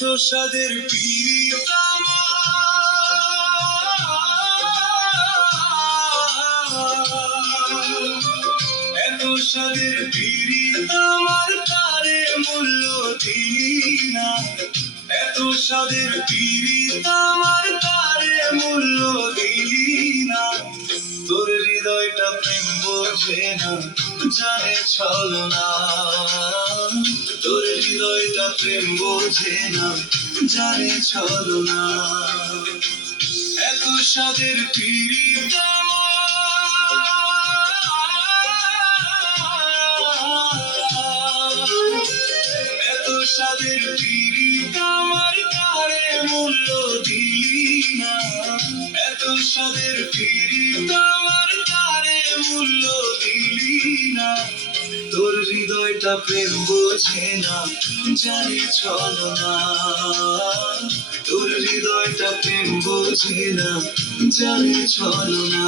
এত স্বাদের পীড়িত এত স্বাদের পীড়িত আমার তারে মূল্য দিলি না। এত স্বাদের পীড়িত আমার তারে মূল্য দিলি না। তোর হৃদয়টা প্রেম বোঝে না, জানে ছলনা। তোর হৃদয়টা প্রেম বোঝে না, জানে ছলনা। এত স্বাদের পীড়িত এত স্বাদের পীড়িত আমার তারে মূল্য দিলি না। এত স্বাদের পীড়িত আমার তারে মূল্য দিলি না। তোর হৃদয়টা প্রেম বোঝে না, জানে ছলনা। তোর হৃদয়টা প্রেম বোঝে না, জানে ছলনা।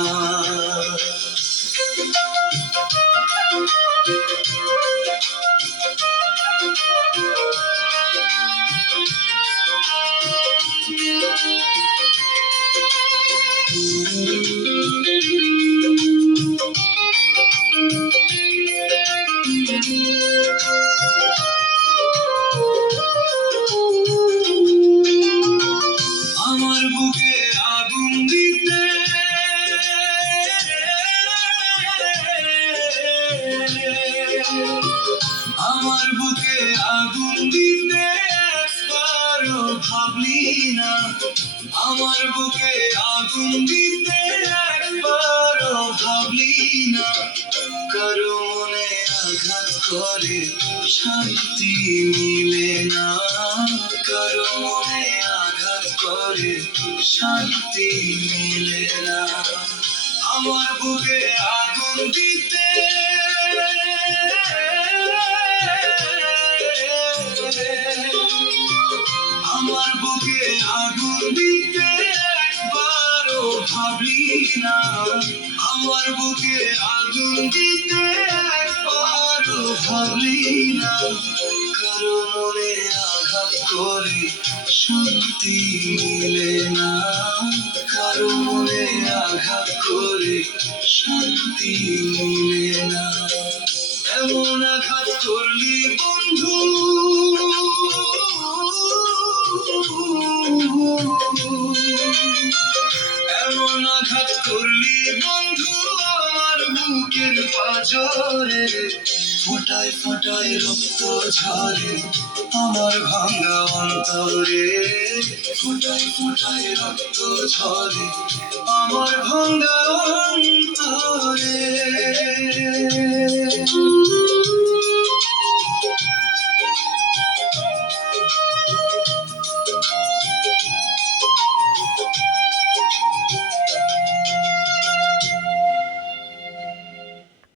আমার বুকে আগুন দিতে আমার বুকে আগুন দিতে একবারও ভাবলি না। আমার বুকে আগুন দিতে একবারও ভাবলি না। কারো মনে আঘাত করে শান্তি মিলে না। কারো মনে আঘাত করে শান্তি মিলে না। আমার বুকে আগুন দিতে আমার বুকে আগুন দিতে একবারও ভাবলি না। আমার বুকে আগুন দিতে একবারও ভাবলি না। কারো মনে আঘাত করে শান্তি মিলে না। কারো মনে আঘাত করে শান্তি মিলে না। এমন আঘাত করলি বন্ধু, এমন আঘাত করলি বন্ধু আমার বুকের পাঁজরে। ফোটায় ফোটায় রক্ত ঝরে আমার ভাঙা অন্তরে। ফোটায় ফোটায় রক্ত ঝরে আমার ভাঙা অন্তরে।